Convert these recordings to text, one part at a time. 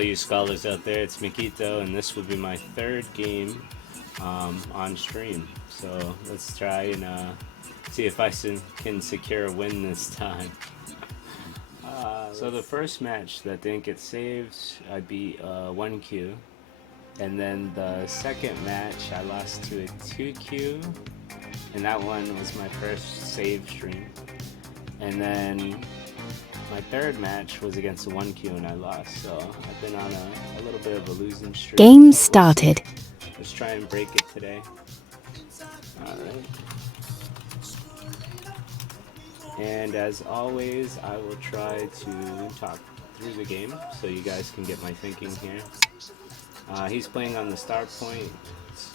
all you scholars out there, it's Mikito, and this will be my third game on stream. So let's try and see if I can secure a win this time. So the first match that didn't get saved, I beat 1Q. And then the second match, I lost to a 2Q. And that one was my first save stream. And then my third match was against a 1Q and I lost. So I've been on a little bit of a losing streak. Game started. Let's try and break it today. Alright. And as always, I will try to talk through the game so you guys can get my thinking here. He's playing on the start point.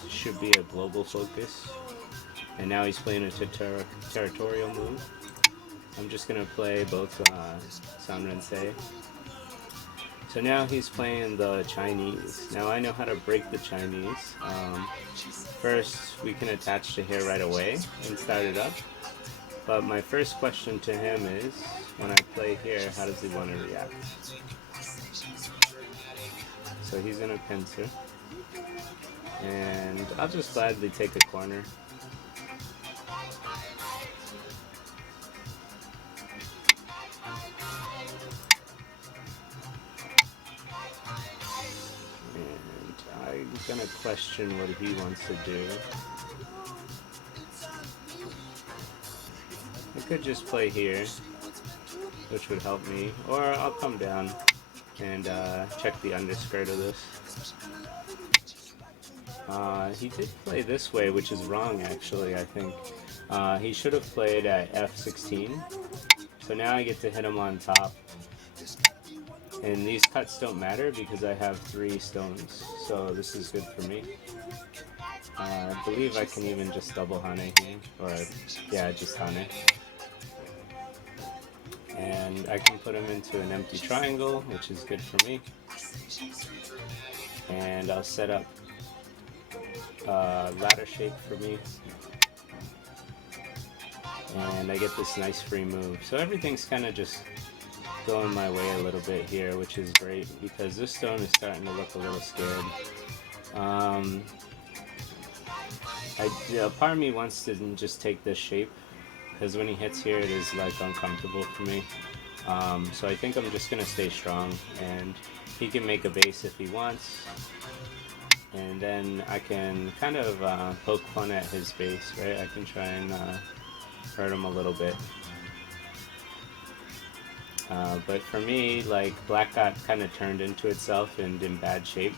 Should be a global focus. And now he's playing a territorial move. I'm just going to play both Sanrensei. So now he's playing the Chinese. Now I know how to break the Chinese. First, we can attach to here right away and start it up. But my first question to him is, when I play here, how does he want to react? So he's going to pincer. And I'll just gladly take a corner. And I'm going to question what he wants to do. I could just play here, which would help me, or I'll come down and check the underskirt of this. He did play this way, which is wrong actually, I think. He should have played at F16. So now I get to hit him on top. And these cuts don't matter because I have 3 stones, so this is good for me. I believe I can even just double Hane here, or yeah, just Hane. And I can put him into an empty triangle, which is good for me. And I'll set up ladder shape for me. And I get this nice free move. So everything's kind of just going my way a little bit here, which is great because this stone is starting to look a little scared. Part of me wants to just take this shape because when he hits here it is like uncomfortable for me. So I think I'm just going to stay strong, and he can make a base if he wants. And then I can kind of poke fun at his base, right? I can try and hurt him a little bit. But for me, like, black got kind of turned into itself and in bad shape.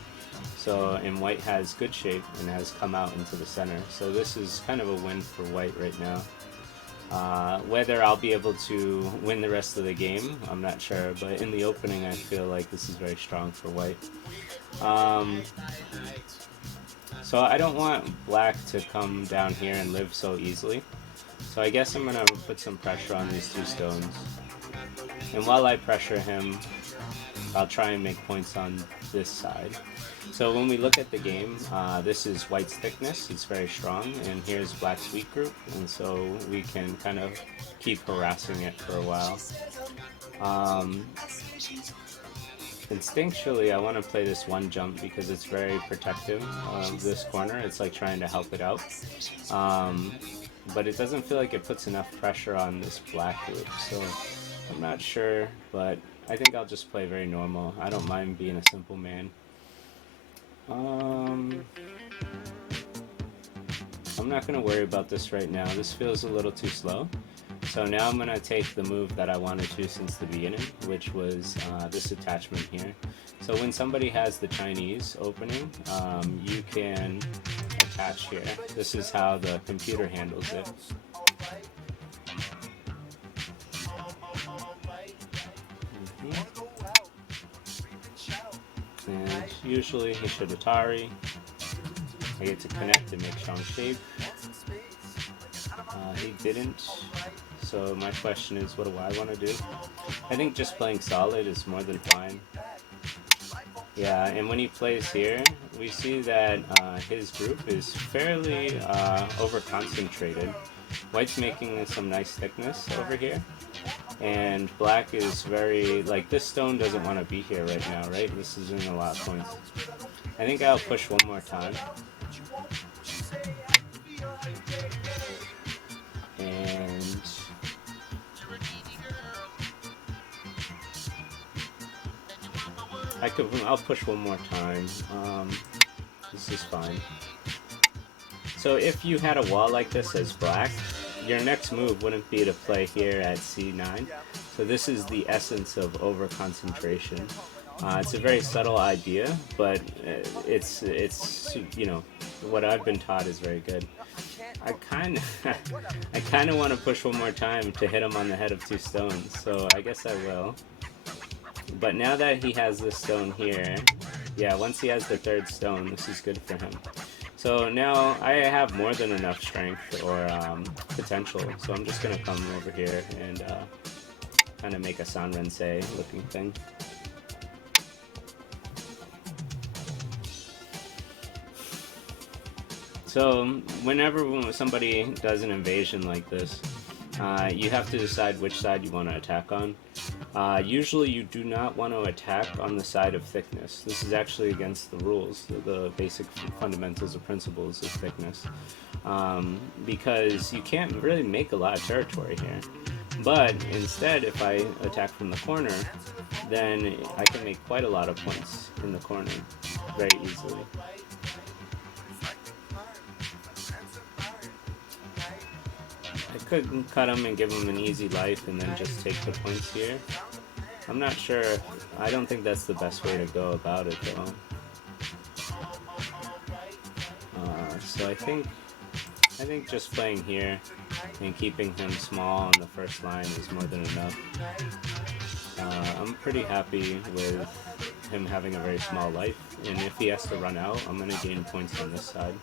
And white has good shape and has come out into the center. So this is kind of a win for white right now. Whether I'll be able to win the rest of the game, I'm not sure. But in the opening, I feel like this is very strong for white. So I don't want black to come down here and live so easily. So I guess I'm going to put some pressure on these 2 stones. And while I pressure him, I'll try and make points on this side. So when we look at the game, this is white's thickness, it's very strong, and here's black's weak group, and so we can kind of keep harassing it for a while. Instinctually, I want to play this 1 jump because it's very protective of this corner. It's like trying to help it out. But it doesn't feel like it puts enough pressure on this black group, so I'm not sure, but I think I'll just play very normal. I don't mind being a simple man. I'm not going to worry about this right now. This feels a little too slow. So now I'm going to take the move that I wanted to since the beginning, which was this attachment here. So when somebody has the Chinese opening, you can attach here. This is how the computer handles it. And usually he should Atari. I get to connect and make strong shape. He didn't. So my question is, what do I want to do? I think just playing solid is more than fine. Yeah, and when he plays here, we see that his group is fairly over-concentrated. White's making some nice thickness over here. And black is very, like, this stone doesn't want to be here right now, right? This is in a lot of points. I think I'll push one more time. And I'll push one more time. This is fine. So if you had a wall like this as black, your next move wouldn't be to play here at c9. So this is the essence of over-concentration. It's a very subtle idea, but it's you know, what I've been taught is very good. I kind of want to push one more time to hit him on the head of 2 stones, so I guess I will. But now that he has this stone here, yeah, once he has the 3rd stone, this is good for him. So now I have more than enough strength or potential, so I'm just going to come over here and kind of make a Sanrensei looking thing. So whenever somebody does an invasion like this, you have to decide which side you want to attack on. Usually you do not want to attack on the side of thickness. This is actually against the rules, the basic fundamentals or principles of thickness, because you can't really make a lot of territory here. But instead, if I attack from the corner, then I can make quite a lot of points in the corner very easily. I could cut him and give him an easy life and then just take the points here. I'm not sure. I don't think that's the best way to go about it, though. So I think just playing here and keeping him small on the first line is more than enough. I'm pretty happy with him having a very small life, and if he has to run out, I'm going to gain points on this side,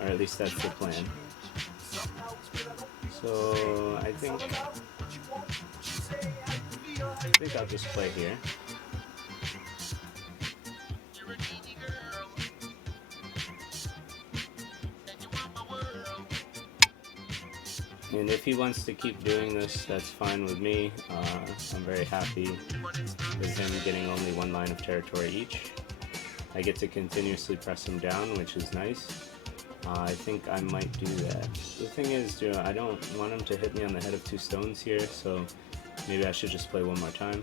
or at least that's the plan. So I think I'll just play here. And if he wants to keep doing this, that's fine with me. I'm very happy with him getting only 1 line of territory each. I get to continuously press him down, which is nice. I think I might do that. The thing is, I don't want him to hit me on the head of 2 stones here, so maybe I should just play one more time.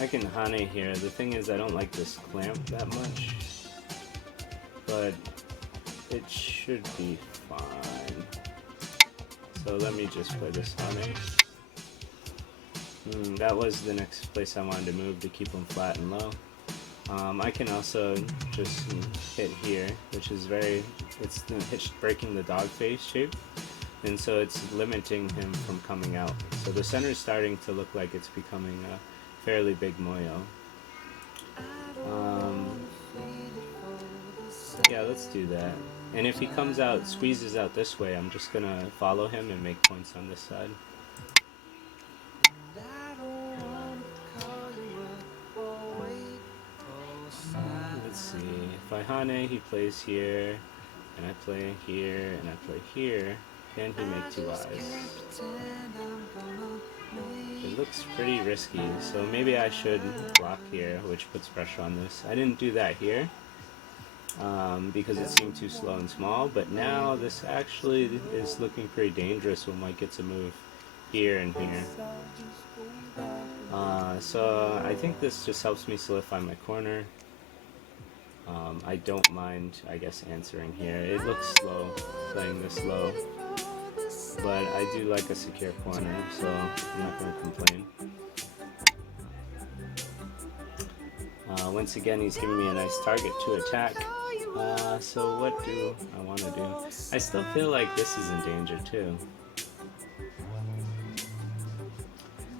I can Hane here. The thing is, I don't like this clamp that much, but it should be fine. So let me just play this Hane. That was the next place I wanted to move to keep him flat and low. I can also just hit here, which is it's breaking the dog face shape, and so it's limiting him from coming out. So the center is starting to look like it's becoming a fairly big moyo. Yeah, let's do that. And if he comes out, squeezes out this way, I'm just gonna follow him and make points on this side. Let's see, if I Hane, he plays here, and I play here, and I play here, can he make 2 eyes? It looks pretty risky, so maybe I should block here, which puts pressure on this. I didn't do that here, because it seemed too slow and small, but now this actually is looking pretty dangerous when White gets a move here and here. So I think this just helps me solidify my corner. I don't mind, I guess, answering here. It looks slow, playing this low, but I do like a secure corner, so I'm not going to complain. Once again, he's giving me a nice target to attack. So what do I want to do? I still feel like this is in danger too.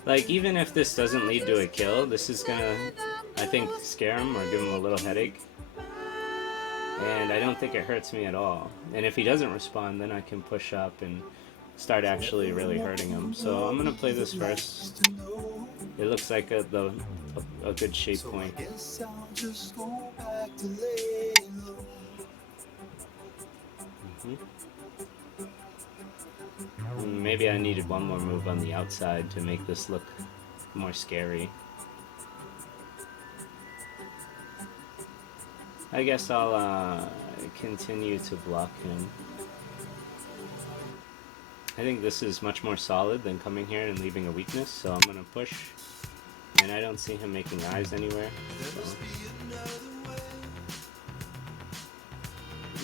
Like, even if this doesn't lead to a kill, this is gonna, I think, scare him or give him a little headache. And I don't think it hurts me at all. And if he doesn't respond, then I can push up and start actually really hurting him. So I'm gonna play this first. It looks like a good shape point. Maybe I needed one more move on the outside to make this look more scary. I guess I'll continue to block him. I think this is much more solid than coming here and leaving a weakness, so I'm gonna push. And I don't see him making eyes anywhere. So.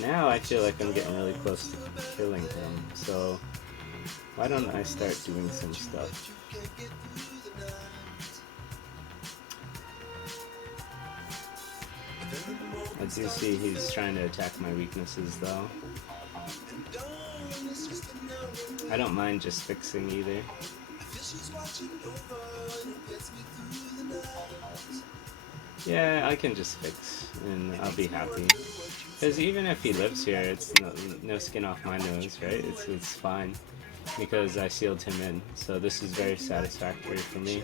Now I feel like I'm getting really close to killing him, so why don't I start doing some stuff? I do see he's trying to attack my weaknesses though. I don't mind just fixing either. Yeah, I can just fix and I'll be happy. Because even if he lives here, it's no skin off my nose, right? It's fine. Because I sealed him in. So this is very satisfactory for me.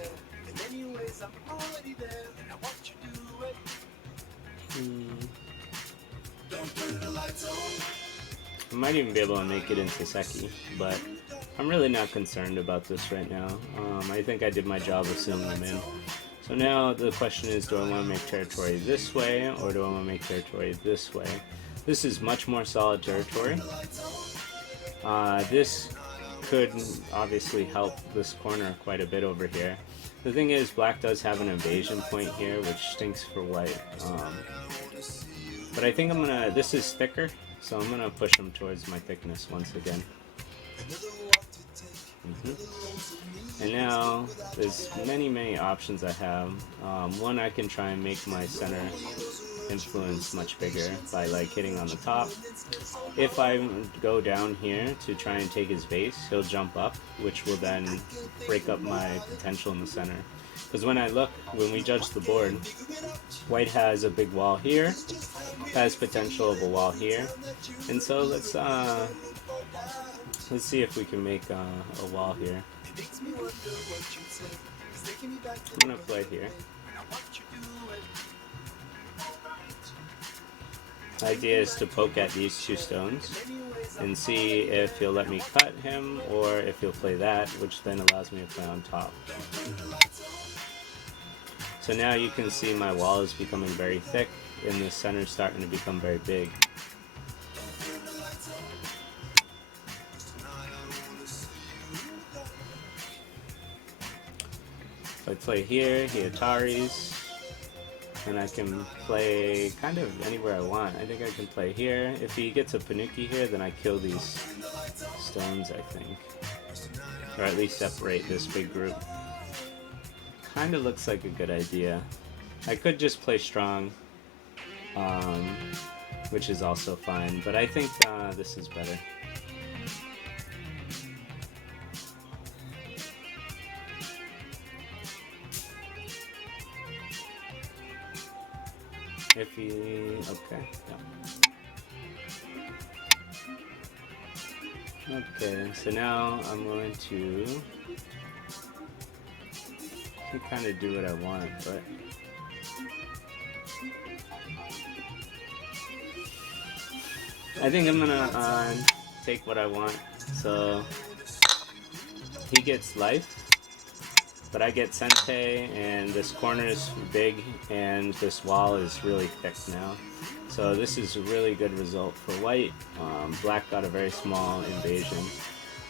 I might even be able to make it into Seki, but I'm really not concerned about this right now. I think I did my job of sealing them in. So now the question is, do I want to make territory this way, or do I want to make territory this way? This is much more solid territory. This could obviously help this corner quite a bit over here. The thing is, black does have an invasion point here, which stinks for white. But I think I'm gonna, this is thicker, so I'm gonna push him towards my thickness once again. And now, there's many options I have. One, I can try and make my center influence much bigger by like hitting on the top. If I go down here to try and take his base, he'll jump up, which will then break up my potential in the center. Because when we judge the board, white has a big wall here, has potential of a wall here, and so let's see if we can make a wall here. I'm gonna play here. The idea is to poke at these two stones and see if he'll let me cut him or if he'll play that, which then allows me to play on top. So now you can see my wall is becoming very thick and the center is starting to become very big. If I play here, he Ataris, and I can play kind of anywhere I want. I think I can play here. If he gets a Panuki here, then I kill these stones, I think. Or at least separate this big group. Kind of looks like a good idea. I could just play strong, which is also fine, but I think this is better. If he, okay, yeah. Okay, so now I'm going to kind of do what I want, but I think I'm gonna take what I want. So he gets life, but I get Sente, and this corner is big, and this wall is really thick now. So this is a really good result for white. Black got a very small invasion.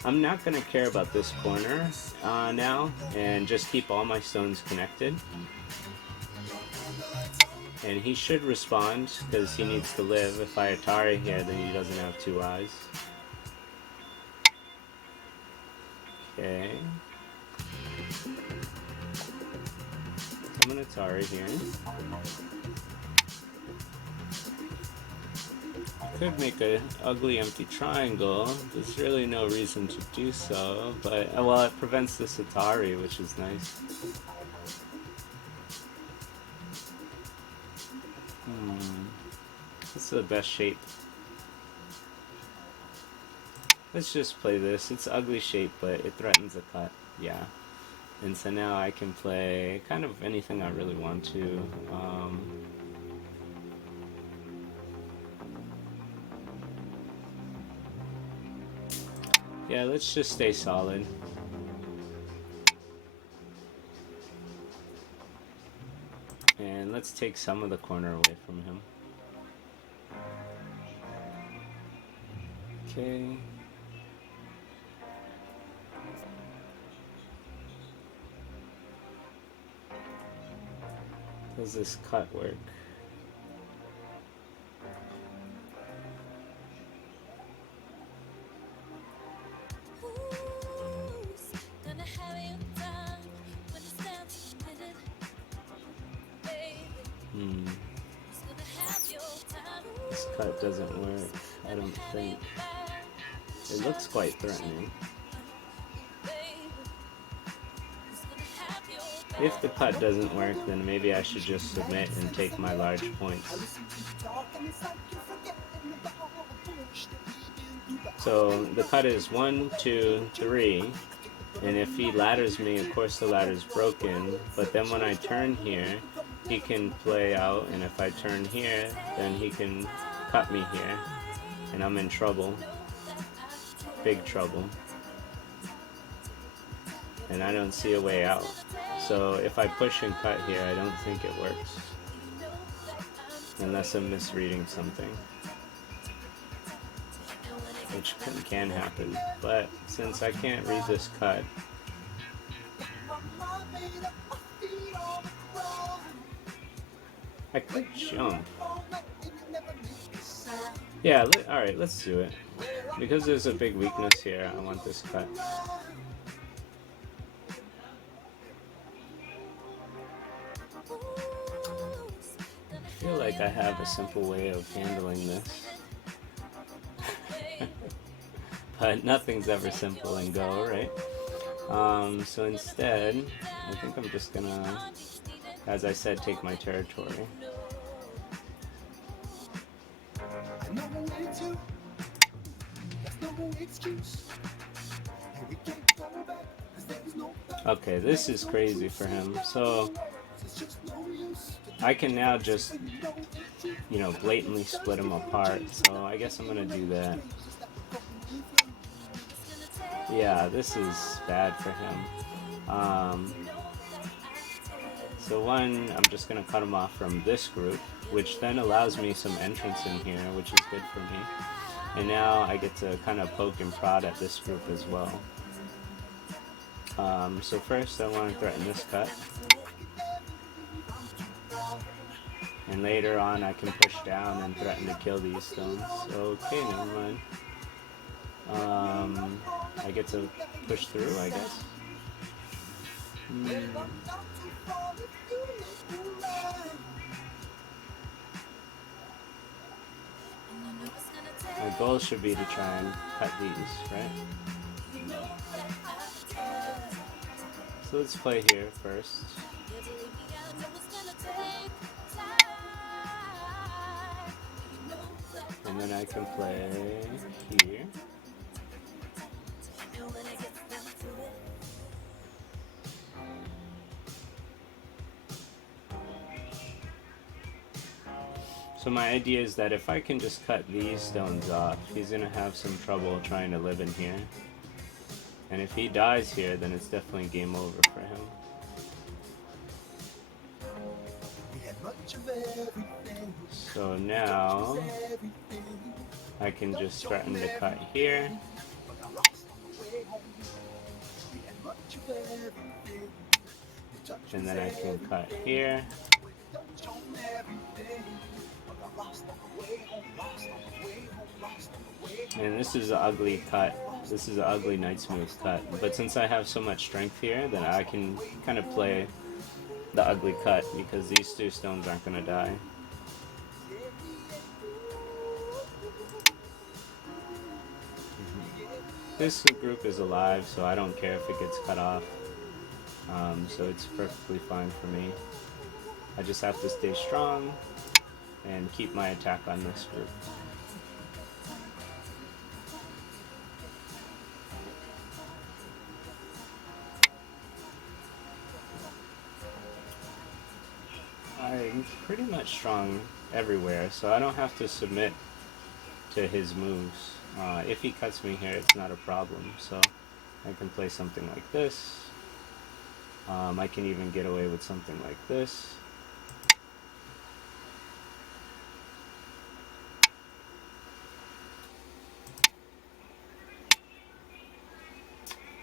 I'm not going to care about this corner now, and just keep all my stones connected. And he should respond, because he needs to live. If I Atari here, then he doesn't have two eyes. Okay. I'm an Atari here. Could make an ugly empty triangle. There's really no reason to do so, but well, it prevents this Atari, which is nice. This is the best shape. Let's just play this. It's ugly shape, but it threatens a cut. Yeah. And so now I can play kind of anything I really want to. Yeah, let's just stay solid. And let's take some of the corner away from him. Okay. Does this cut work? This cut doesn't work, I don't think. It looks quite threatening. If the cut doesn't work, then maybe I should just submit and take my large points. So the cut is 1, 2, 3, and if he ladders me, of course the ladder's broken, but then when I turn here, he can play out, and if I turn here, then he can cut me here, and I'm in trouble. Big trouble. And I don't see a way out. So if I push and cut here, I don't think it works. Unless I'm misreading something. Which can happen. But since I can't read this cut, I could jump. Yeah, alright, let's do it. Because there's a big weakness here, I want this cut. I feel like I have a simple way of handling this. But nothing's ever simple in Go, right? So instead, I think I'm just gonna, as I said, take my territory. Okay, this is crazy for him. So I can now just, blatantly split him apart. So I guess I'm gonna do that. Yeah, this is bad for him. So one, I'm just gonna cut him off from this group, which then allows me some entrance in here, which is good for me. And now I get to kind of poke and prod at this group as well. So first I want to threaten this cut. And later on I can push down and threaten to kill these stones. Okay, never mind. I get to push through, I guess. My goal should be to try and cut these, right? So let's play here first. And then I can play here. So my idea is that if I can just cut these stones off, he's going to have some trouble trying to live in here. And if he dies here, then it's definitely game over for him. So now I can just threaten to cut here. And then I can cut here. And this is an ugly cut. This is an ugly Knight's Move cut. But since I have so much strength here, then I can kind of play the ugly cut because these two stones aren't going to die. This group is alive, so I don't care if it gets cut off. So it's perfectly fine for me. I just have to stay strong and keep my attack on this group. I'm pretty much strong everywhere, so I don't have to submit to his moves. If he cuts me here, it's not a problem. So I can play something like this. I can even get away with something like this.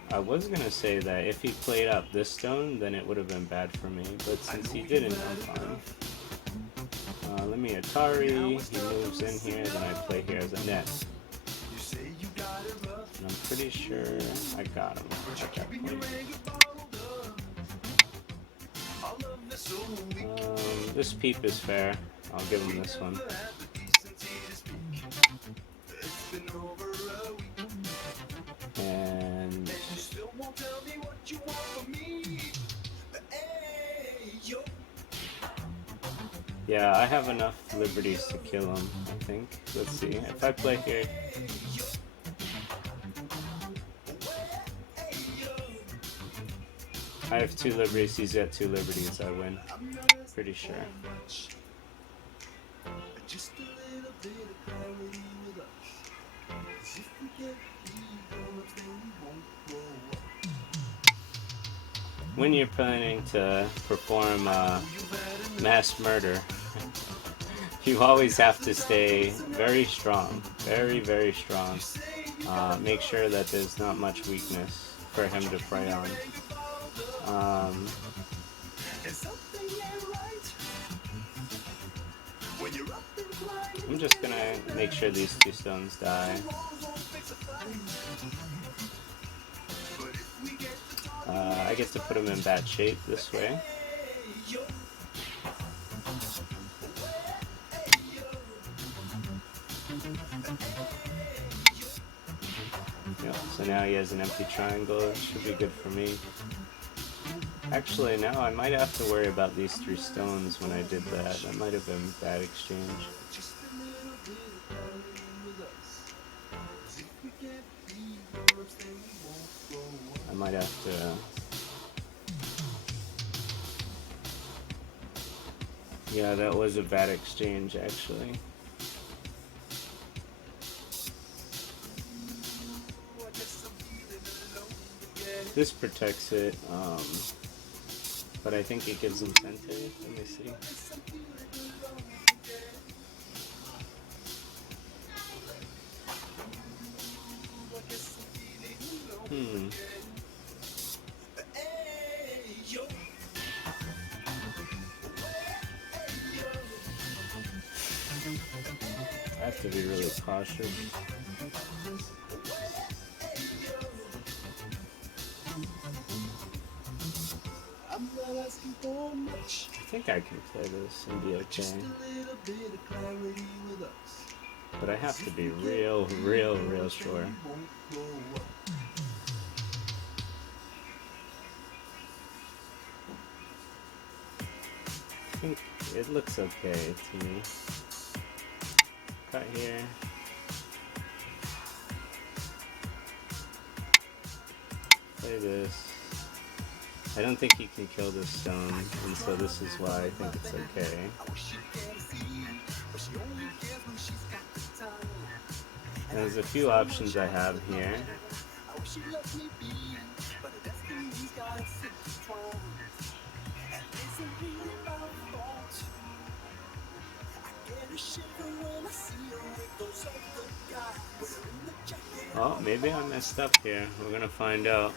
I was gonna say that if he played up this stone, then it would have been bad for me, but since he didn't, I'm fine. Let me Atari, he moves in here, then I play here as a net. And I'm pretty sure I got him at that point. This peep is fair, I'll give him this one. And yeah, I have enough liberties to kill him, I think. Let's see, if I play here, I have 2 liberties, he's got 2 liberties, I win. Pretty sure. When you're planning to perform mass murder, you always have to stay very strong, very, very strong. Make sure that there's not much weakness for him to prey on. I'm just gonna make sure these 2 stones die. I get to put him in bad shape this way. Yep, so now he has an empty triangle, it should be good for me. Actually, now I might have to worry about these 3 stones when I did that. That might have been a bad exchange. I might have to... Yeah, that was a bad exchange, actually. This protects it, but I think it gives him Sente. Let me see. I have to be really cautious. I think I can play this and be okay. But I have to be real sure. I think it looks okay to me. Cut here. Play this. I don't think he can kill this stone, and so this is why I think it's okay. And there's a few options I have here. Oh, maybe I messed up here. We're gonna find out.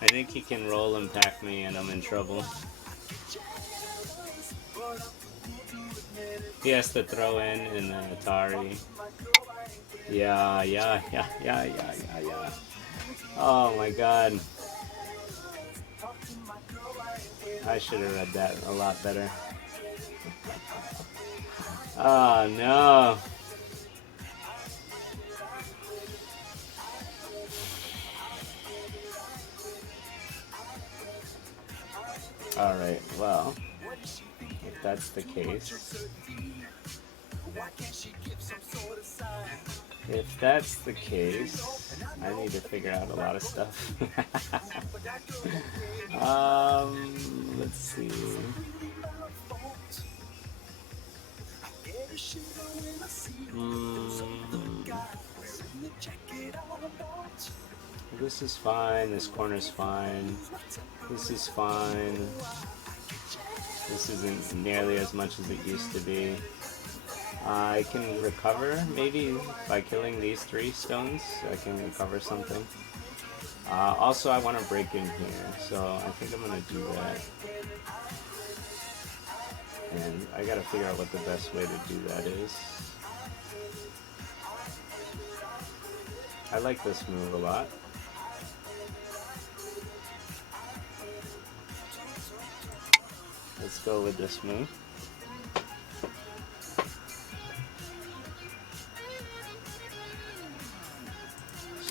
I think he can roll and pack me and I'm in trouble. He has to throw in the Atari. Yeah. Oh my god. I should have read that a lot better. Oh no. Alright, well, if that's the case, I need to figure out a lot of stuff. Let's see. This is fine. This corner's fine. This is fine. This isn't nearly as much as it used to be. I can recover, maybe by killing these 3 stones, I can recover something. Also, I want to break in here, so I think I'm going to do that. And I got to figure out what the best way to do that is. I like this move a lot. Let's go with this move.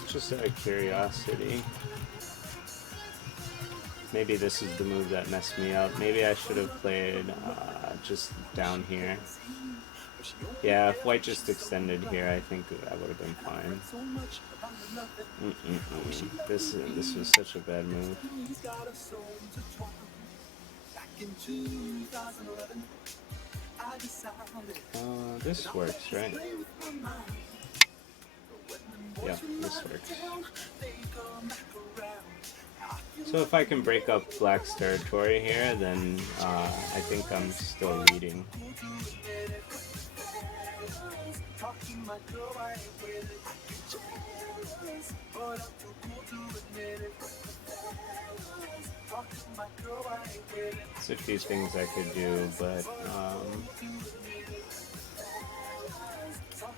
Just out of curiosity. Maybe this is the move that messed me up. Maybe I should have played just down here. Yeah, if white just extended here, I think I would have been fine. This was such a bad move. This works, right? Yeah, this works. So if I can break up Black's territory here, then I think I'm still leading. There's a few things I could do, but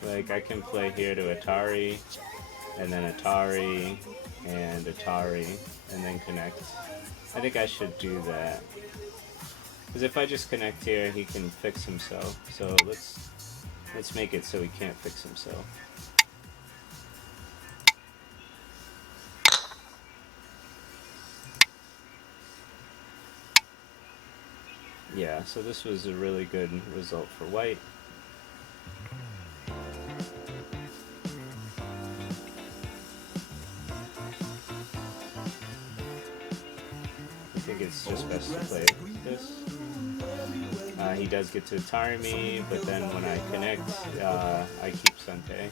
like I can play here to Atari, and then Atari, and Atari, and then connect. I think I should do that. Because if I just connect here, he can fix himself. So let's make it so he can't fix himself. Yeah, so this was a really good result for white. I think it's just best to play this. He does get to Atari me, but then when I connect, I keep Sante.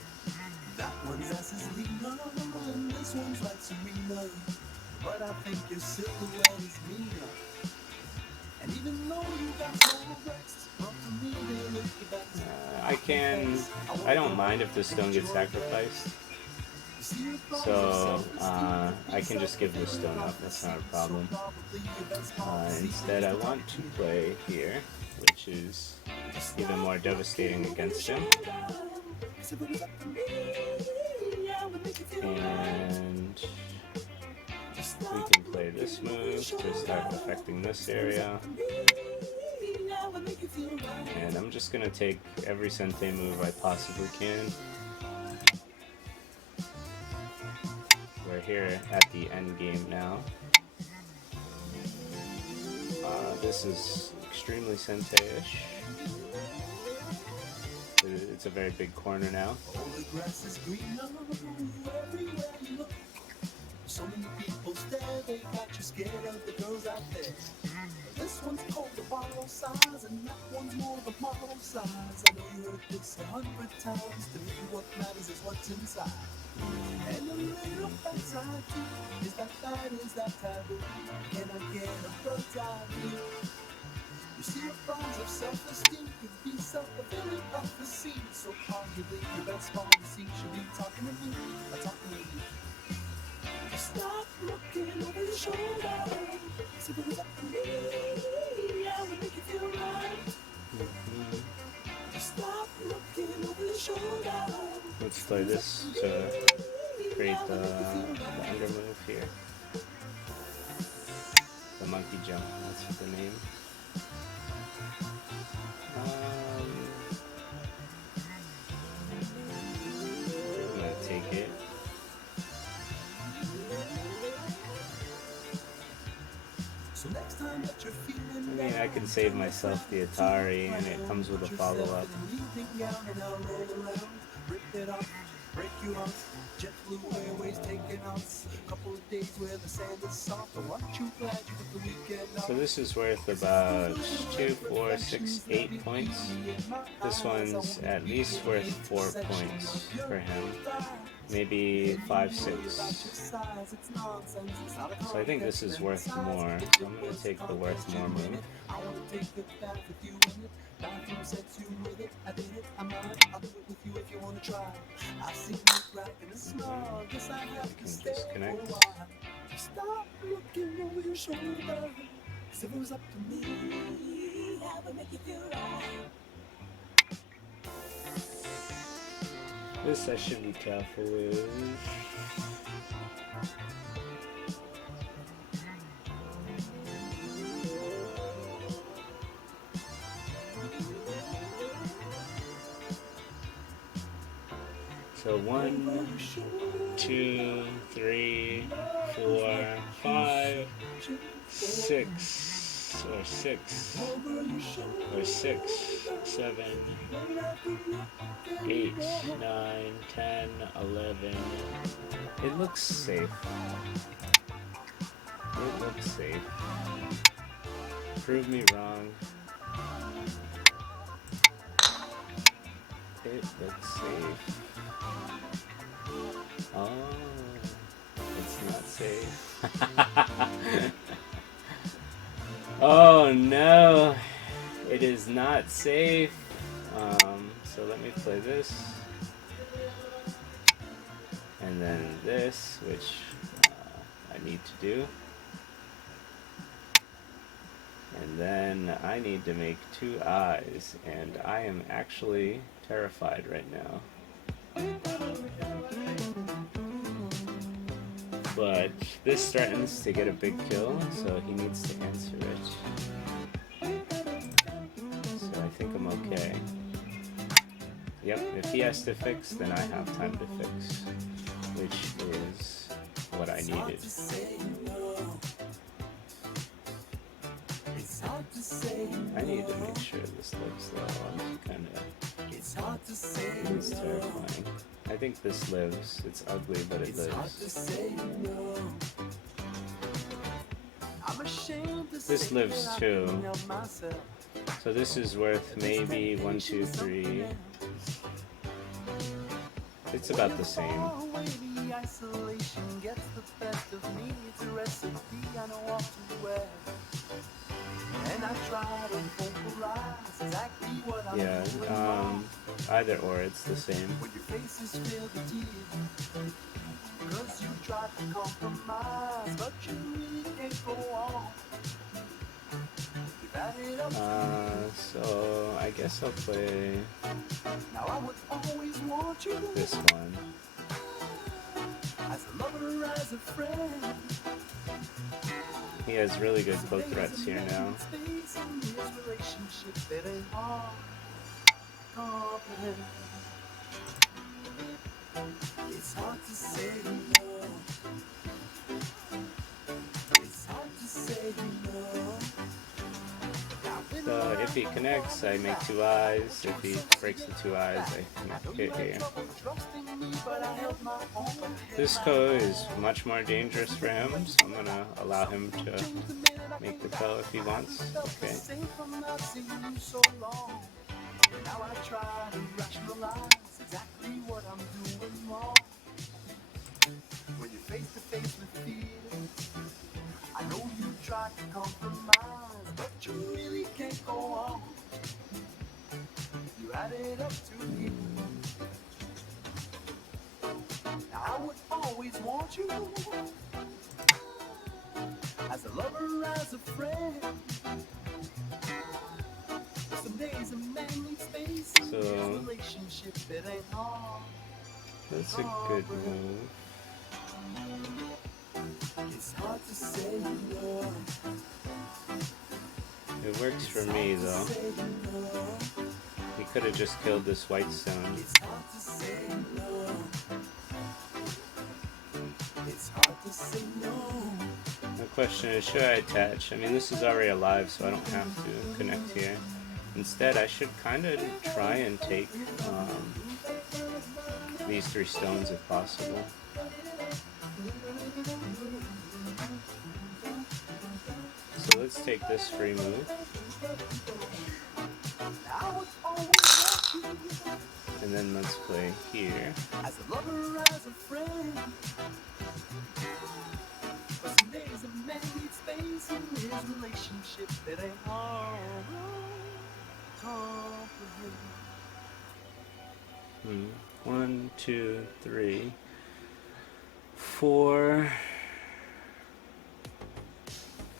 I don't mind if the stone gets sacrificed. So I can just give the stone up, that's not a problem. Instead I want to play here, which is even more devastating against him. And we can play this move to start affecting this area. And I'm just going to take every Sente move I possibly can. We're here at the end game now. This is extremely Sente-ish. It's a very big corner now. So many people stare, they got you scared of the girls out there. This one's called the bottle size, and that one's more the model size. I know you heard this 100 times. To me, what matters is what's inside. And the little facts I do is that taboo. Can I get a bird's eye view? You see, a rise of self-esteem could be self-fulfilling prophecy. So arguably, your best policy should be talking to me, not talking to you. Stop looking over your shoulder. See what was up to me. I will make you feel right. Stop looking over your shoulder. Let's play this to create the under move here. The monkey jump, that's the name. I'm gonna take it. I mean, I can save myself the Atari, and it comes with a follow-up. So this is worth about 2, 4, 6, 8 points. This one's at least worth 4 points for him. Maybe 5, 6. So I think this is worth more. So I'm going to take the worth more move. We can just connect. Stop looking over your shoulder. 'Cause if it was up to me, I would make you feel right. This I should be careful with. So 1, 2, 3, 4, 5, 6, or 6, or 6, 7, 8, 9, 10, 11. It looks safe. It looks safe. Prove me wrong. It looks safe. Oh, it's not safe. Oh no, it is not safe. So let me play this. And then this, which I need to do. And then I need to make 2 eyes, and I am actually terrified right now. But this threatens to get a big kill, so he needs to answer it. So I think I'm okay. Yep, if he has to fix, then I have time to fix, which is what I needed. I need to make sure this lives though. I'm kind of... It's terrifying. I think this lives. It's ugly, but it lives. This lives too. So this is worth maybe 1, 2, 3. It's about the same. Yeah, either or, it's the same. So I guess I'll play this one. He has really good cloak threats here now. It's hard to say no. It's hard to say no. So if he connects, I make 2 eyes. If he breaks the 2 eyes, I hit here. This ko is much more dangerous for him, so I'm gonna allow him to make the ko if he wants. Okay. Now I try to rationalize exactly what I'm doing wrong. When you're face to face with fear, I know you try to compromise, but you really can't go on. You add it up to me. Now I would always want you as a lover, as a friend. Some days a man needs space in his relationship, it ain't hard. That's a good move. It's hard to say no. It works for me though. He could have just killed this white stone. It's hard to say no. It's hard to say no. The question is, should I attach? I mean, this is already alive, so I don't have to connect here. Instead, I should kind of try and take these 3 stones if possible. So let's take this free move. And then let's play here. As a lover, as a friend. Some days a man needs space in his relationship that ain't hard to comprehend. 1, 2, 3, 4,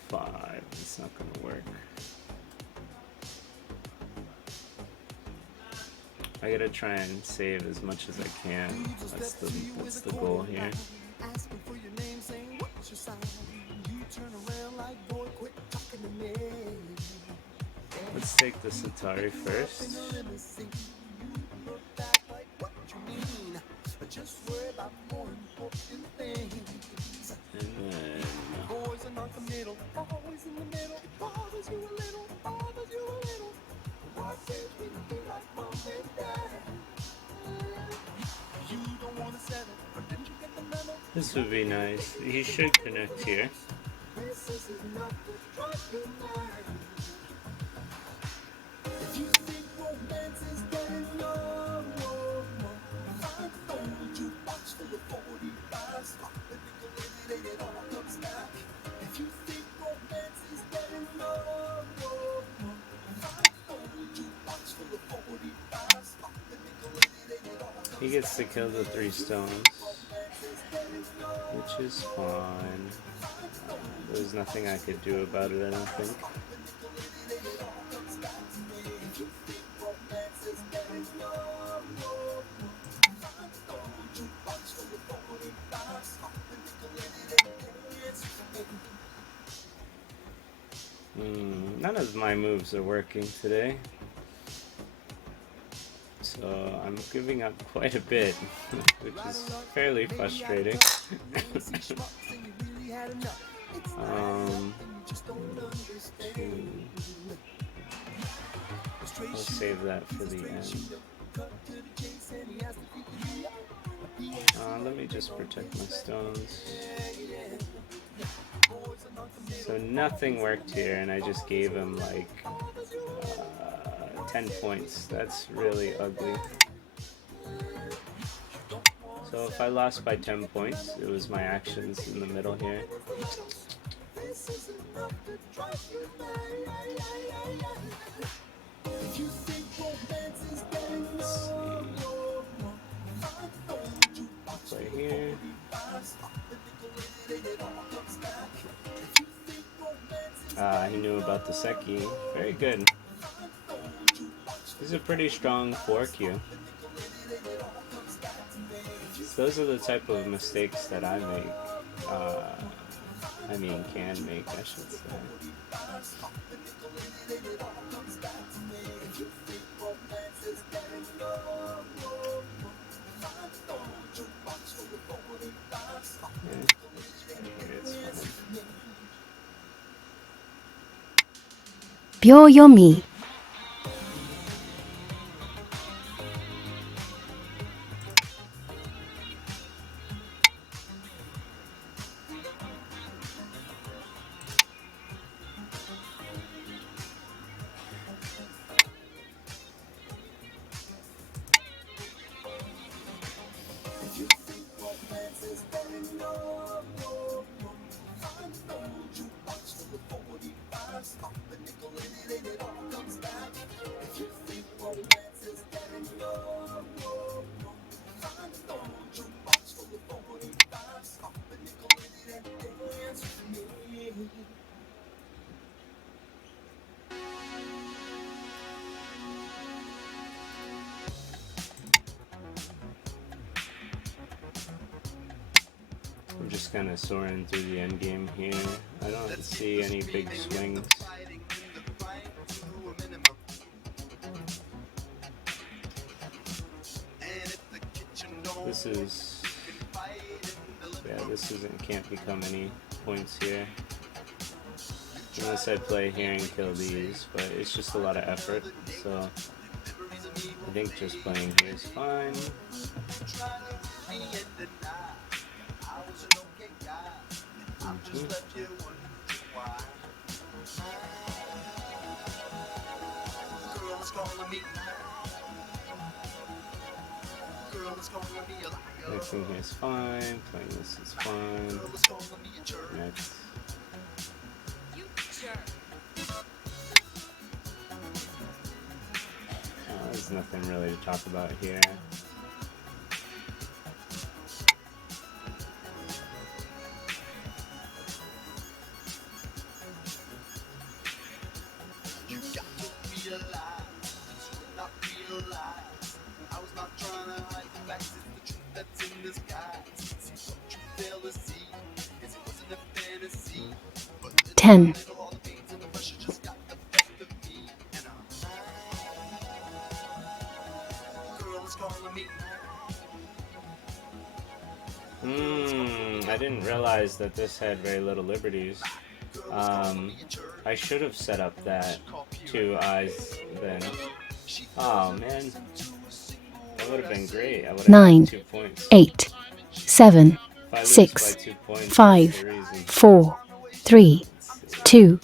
5. It's not gonna work. I gotta try and save as much as I can. That's the goal here. Asking for your name, saying what's your sign? You turn around like, boy, quit talking to me. Let's take this Atari first. Just worry about more important things. And then Boys are not committal, always in the middle. Bothers you a little, bothers you a little. Why can't we be like mom and dad? You don't want to settle, but didn't you get the memo? this would be nice. He should connect here. This is enough to drive you mad. If you think romance is getting old, I told you box full of 45, stop the nickel in it and it all comes back. If you think romance is getting old, I told you box full of 45, stop the nickel in it and it all comes back. He gets to kill the 3 stones, which is fine. There's nothing I could do about it, I don't think. None of my moves are working today, so I'm giving up quite a bit, which is fairly frustrating. I'll save that for the end. Let me just protect my stones. So nothing worked here, and I just gave him like 10 points. That's really ugly. So if I lost by 10 points, it was my actions in the middle here. Play here. He knew about the Seki. Very good. This is a pretty strong 4Q. Those are the type of mistakes that I make. Can make, I should say.秒読みI'm just kind of soaring through the end game here. I don't see any big swings. This can't become any points here. Unless I play here and kill these, but it's just a lot of effort, so I think just playing here is fine. Mixing here is fine. Playing this is fine. Next. There's nothing really to talk about here. Ten. I didn't realize that this had very little liberties. I should have set up that 2 eyes then. Oh man, that would have been great. I would have 9, 2 points. 8, 7, If I lose 6, by 2 points, 5, that's the reason. 4, 3, 2.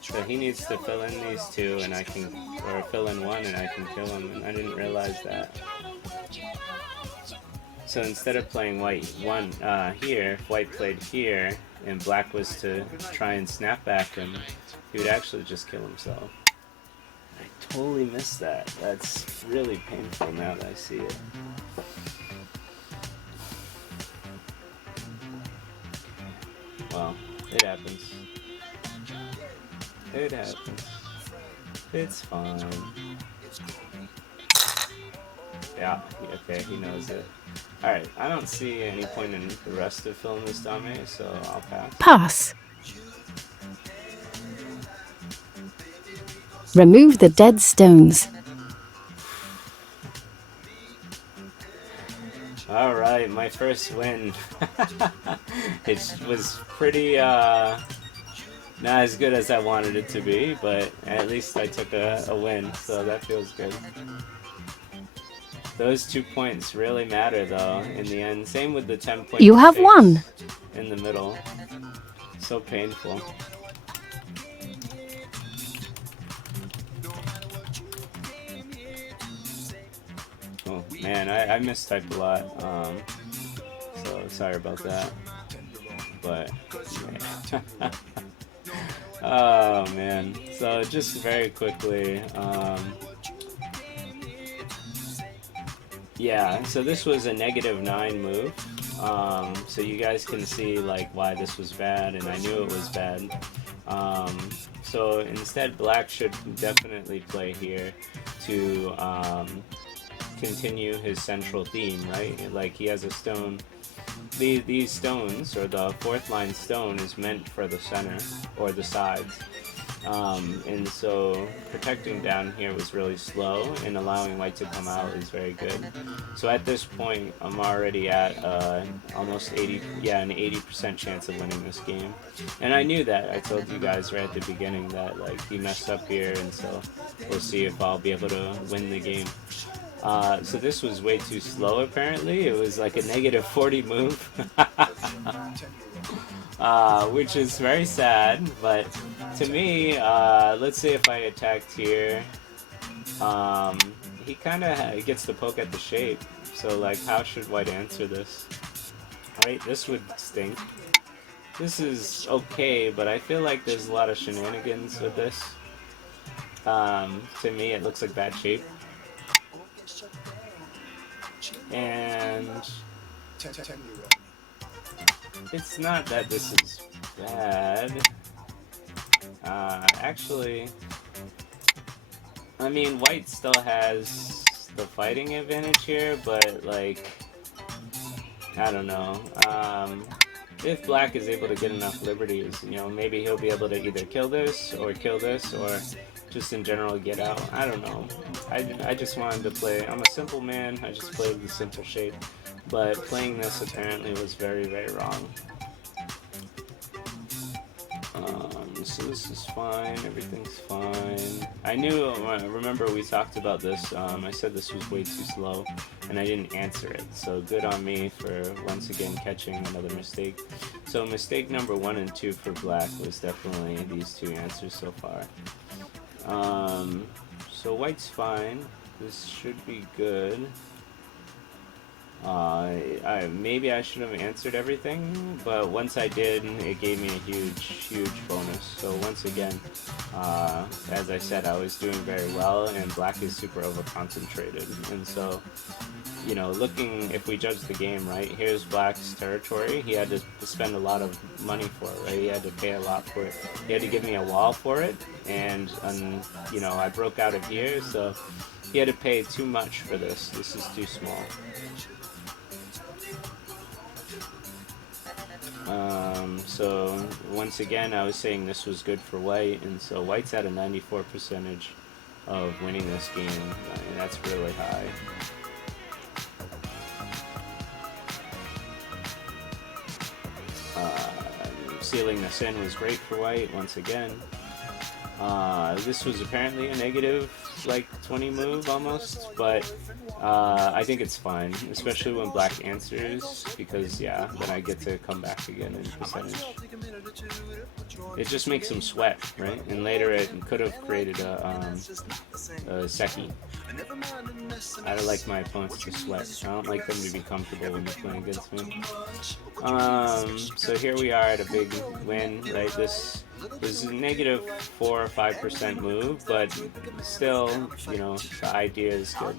So he needs to fill in these 2 and I can, or fill in 1 and I can kill him, and I didn't realize that. So instead of playing white here, if white played here and black was to try and snap back him, he would actually just kill himself. I totally missed that. That's really painful now that I see it. Well, it happens. It happens. It's fine. Yeah, okay, he knows it. Alright, I don't see any point in the rest of filling this dummy, so I'll pass. Pass. Remove the dead stones. Alright, my first win. It was pretty, not as good as I wanted it to be, but at least I took a win, so that feels good. Those 2 points really matter, though, in the end. Same with the 10 points. You have won. In the middle. So painful. Oh, man, I mistyped a lot. So sorry about that. But, yeah. Oh, man. So just very quickly, yeah, so this was a -9 move, so you guys can see like why this was bad, and I knew it was bad. So instead, black should definitely play here to continue his central theme, right? Like he has a stone. These stones, or the 4th line stone, is meant for the center or the sides. And so protecting down here was really slow, and allowing white to come out is very good. So at this point, I'm already at almost an 80% chance of winning this game. And I knew that. I told you guys right at the beginning that like he messed up here, and so we'll see if I'll be able to win the game. So this was way too slow apparently. It was like a -40 move. Which is very sad, but to me, let's say if I attacked here, he kind of gets to poke at the shape, so like how should white answer this? Right, this would stink. This is okay, but I feel like there's a lot of shenanigans with this. To me it looks like bad shape. And it's not that this is bad. Actually, I mean, white still has the fighting advantage here, but like, I don't know. If black is able to get enough liberties, you know, maybe he'll be able to either kill this, or just in general get out. I don't know. I just wanted to play. I'm a simple man. I just played the simple shape. But playing this apparently was very, very wrong. So this is fine. Everything's fine. I I knew, remember we talked about this, I said this was way too slow, and I didn't answer it, so good on me for once again catching another mistake. So mistake number 1 and 2 for black was definitely these two answers so far. So white's fine, this should be good. Maybe I should have answered everything, but once I did, it gave me a huge bonus. So once again, as I said, I was doing very well, and black is super over-concentrated. And so, you know, looking, if we judge the game, right, here's black's territory. He had to spend a lot of money for it, right? He had to pay a lot for it. He had to give me a wall for it, and you know, I broke out of here, so he had to pay too much for this. This is too small. So once again, I was saying this was good for white, and so white's at a 94% of winning this game. I mean, that's really high. Sealing this in was great for white once again. This was apparently a negative, like 20 move almost, but I think it's fine, especially when black answers, because yeah, then I get to come back again in percentage. It just makes him sweat, right? And later it could have created a Seki. I don't like my opponents to sweat. I don't like them to be comfortable when they're playing against me. So here we are at a big win, right? This is a negative 4 or 5% move, but still, you know, the idea is good.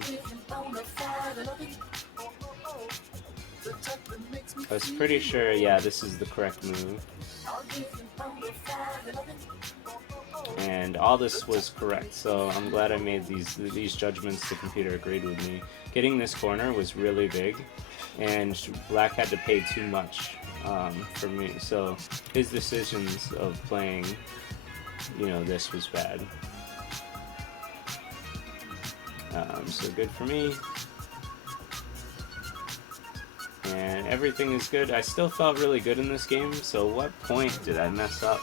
I was pretty sure, yeah, this is the correct move. And all this was correct, so I'm glad I made these judgments. The computer agreed with me. Getting this corner was really big, and black had to pay too much for me, so his decisions of playing, you know, this was bad. So good for me. And everything is good. I still felt really good in this game, so what point did I mess up?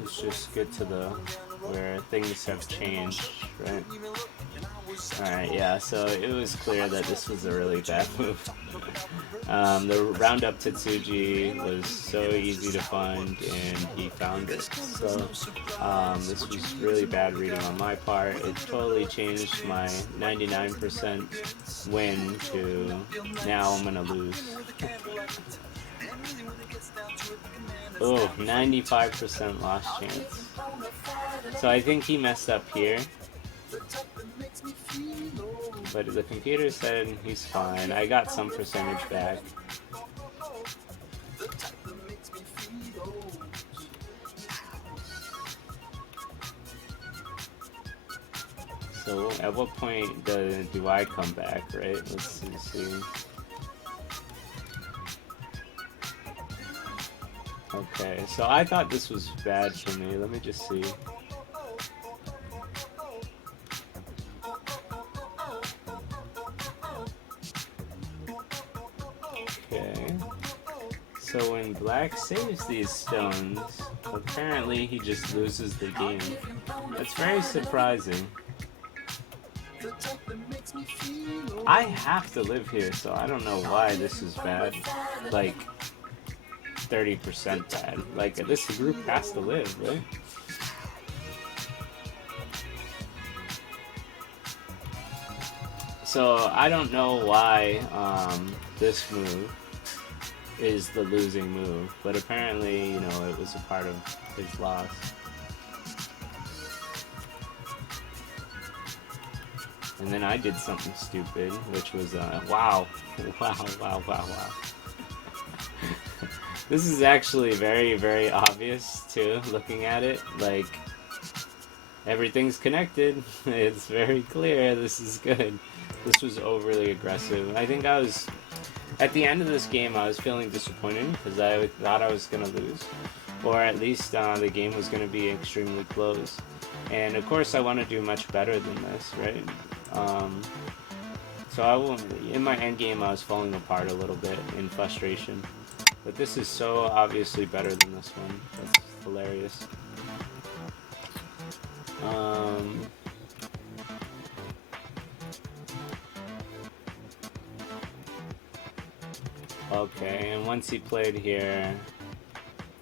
Let's just get to where things have changed, right? Alright, yeah, so it was clear that this was a really bad move. The roundup Tetsuji was so easy to find, and he found it. So this was really bad reading on my part. It totally changed my 99% win to now I'm gonna lose. Oh, 95% lost chance. So I think he messed up here. But the computer said he's fine. I got some percentage back. So at what point do I come back, right? Let's see. Okay, so I thought this was bad for me. Let me just see. Okay. So when black saves these stones, apparently he just loses the game. That's very surprising. I have to live here, so I don't know why this is bad. Like 30% bad. Like this group has to live, right? So I don't know why this move is the losing move, but apparently, you know, it was a part of his loss. And then I did something stupid, which was, wow. This is actually very, very obvious, too, looking at it. Like, everything's connected. It's very clear. This is good. This was overly aggressive. I think I was, at the end of this game, I was feeling disappointed because I thought I was going to lose. Or at least the game was going to be extremely close. And of course I want to do much better than this, right? So in my end game, I was falling apart a little bit in frustration. But this is so obviously better than this one. That's hilarious. Okay, and once he played here,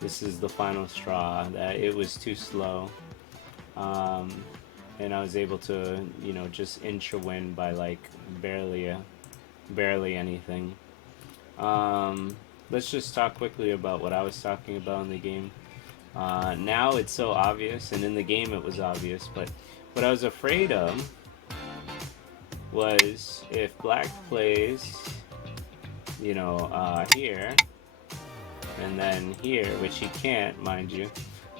this is the final straw, that it was too slow. And I was able to, you know, just inch a win by like barely anything. Let's just talk quickly about what I was talking about in the game. Now it's so obvious, and in the game it was obvious, but what I was afraid of was if black plays, you know, here, and then here, which he can't, mind you.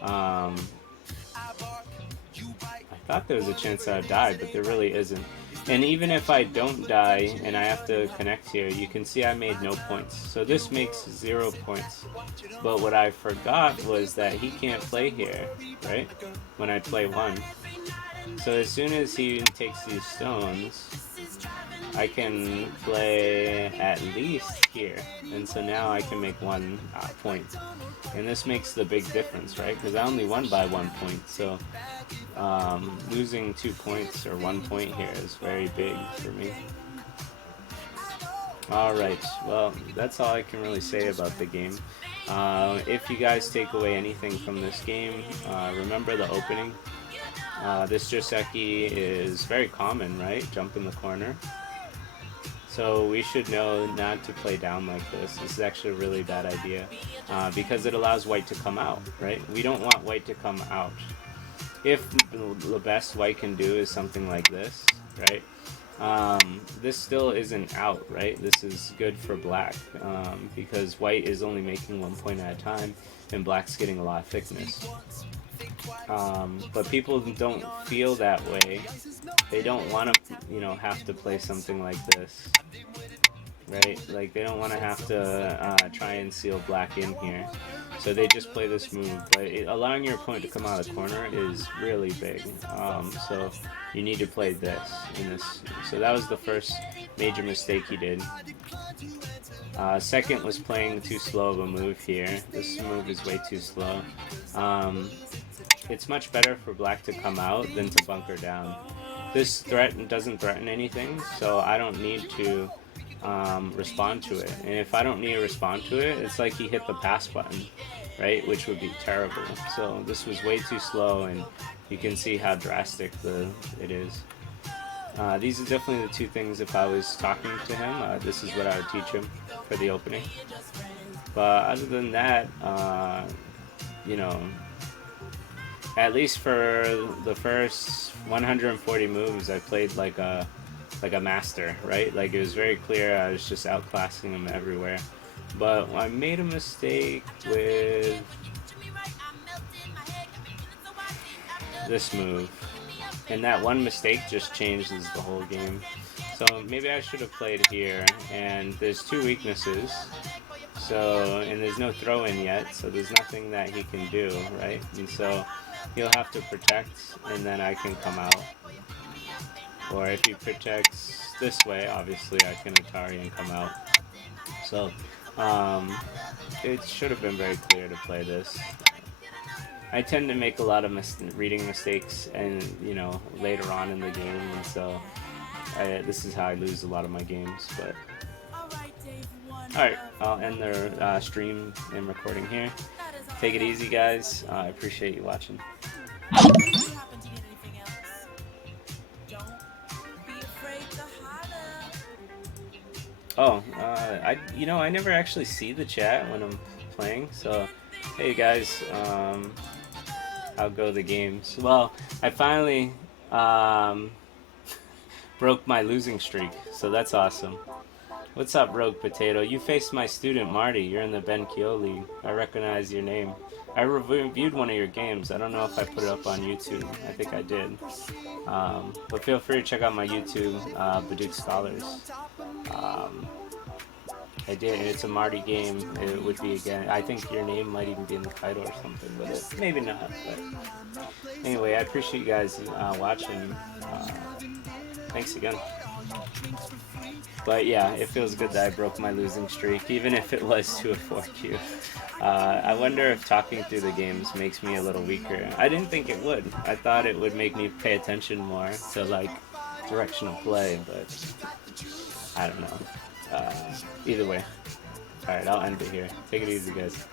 I thought there was a chance I'd die, but there really isn't. And even if I don't die and I have to connect here, you can see I made no points. So this makes 0 points. But what I forgot was that he can't play here, right? When I play 1. So as soon as he takes these stones, I can play at least here. And so now I can make 1 point. And this makes the big difference, right? Because I only won by 1 point. So losing 2 points or 1 point here is very big for me. Alright, well, that's all I can really say about the game. If you guys take away anything from this game, remember the opening. This Joseki is very common, right? Jump in the corner. So we should know not to play down like this. This is actually a really bad idea because it allows white to come out, right? We don't want white to come out. If the best white can do is something like this, right? This still isn't out, right? This is good for black because white is only making 1 point at a time and black's getting a lot of thickness. But people don't feel that way. They don't want to, you know, have to play something like this, right? Like they don't want to have to try and seal black in here. So they just play this move, but allowing your opponent to come out of the corner is really big. So you need to play this in this. So that was the first major mistake he did. Second was playing too slow of a move here. This move is way too slow. It's much better for black to come out than to bunker down. This doesn't threaten anything, so I don't need to respond to it. And if I don't need to respond to it, it's like he hit the pass button, right? Which would be terrible. So this was way too slow, and you can see how drastic it is. These are definitely the 2 things if I was talking to him. This is what I would teach him for the opening. But other than that, you know, at least for the first 140 moves, I played like a master, right? Like it was very clear I was just outclassing him everywhere. But I made a mistake with this move, and that one mistake just changes the whole game. So maybe I should have played here, and there's 2 weaknesses. So, and there's no throw-in yet, so there's nothing that he can do, right? And so he'll have to protect, and then I can come out. Or if he protects this way, obviously I can Atari and come out. So, it should have been very clear to play this. I tend to make a lot of reading mistakes, and you know, later on in the game, and so this is how I lose a lot of my games. But alright, I'll end the stream and recording here. Take it easy, guys. I appreciate you watching. Oh, I never actually see the chat when I'm playing, so hey guys, how go the games? Well, I finally broke my losing streak, so that's awesome. What's up, Rogue Potato? You faced my student Marty. You're in the Ben Kyo League. I recognize your name. I reviewed one of your games. I don't know if I put it up on YouTube. I think I did. But feel free to check out my YouTube, Baduk Scholars. I did, and it's a Marty game. It would be again. I think your name might even be in the title or something, but maybe not. But anyway, I appreciate you guys watching. Thanks again. But yeah, it feels good that I broke my losing streak, even if it was to a 4Q. I wonder if talking through the games makes me a little weaker. I didn't think it would. I thought it would make me pay attention more to like directional play, but I don't know. Either way. Alright, I'll end it here. Take it easy, guys.